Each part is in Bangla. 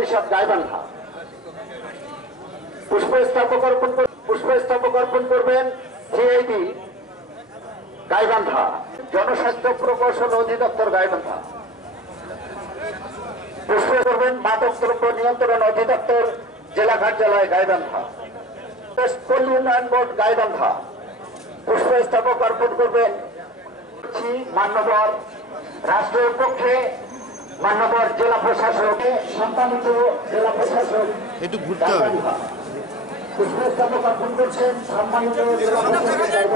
পরিষদ গাইবান্ধা। পুষ্পস্তবক অর্পণ করবেন জিআইডি গাইবান্ধা, জনস্বাস্থ্য প্রকৌশল অধিদপ্তর গাইবান্ধা। পুষ্প করবেন মাদক দ্রব্য নিয়ন্ত্রণ অধিদপ্তর জেলা কার্যালয় গাইবান্ধা, পল্লী উন্নয়ন বোর্ড গাইবান্ধা। পুষ্পস্তবক অর্পণ করবেন মান্যবর রাষ্ট্রের পক্ষে মান্যবর জেলা প্রশাসক, সম্মানিত জেলা প্রশাসক একটু ঘুরতে হবে। পুষ্পস্তবক অর্পণ করছেন সম্মানিত জেলা প্রশাসক।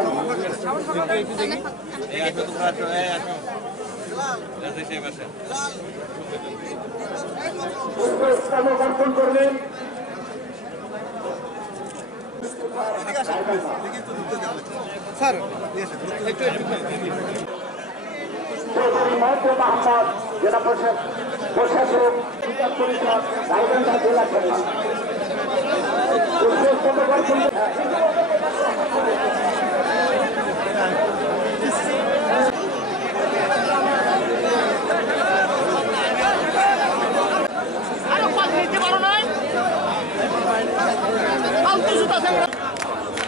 পুষ্পস্তবক অর্পণ করবেন স্যার চৌধুরী মহবুব আহমদ জেলা প্রশাসক পরিষদ গাইবান্ধা জেলা শাখা। পুষ্পস্তবক অর্পণ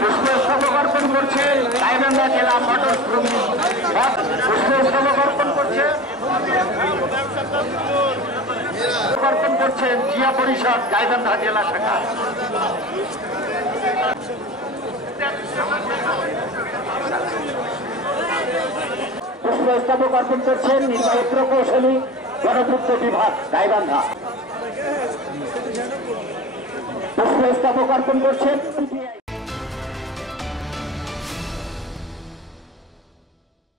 পুষ্পস্তবক অর্পণ করছে গাইবান্ধা জেলা মোটর শ্রমিক। পুষ্পস্তবক অর্পণ করছেন জিয়া পরিষদ গাইবান্ধা জেলা শাখা। পুষ্পস্তবক অর্পণ করছেন নির্বাহী প্রকৌশলী গণপূর্ত বিভাগ গাইবান্ধা। পুষ্পস্তবক অর্পণ করছেন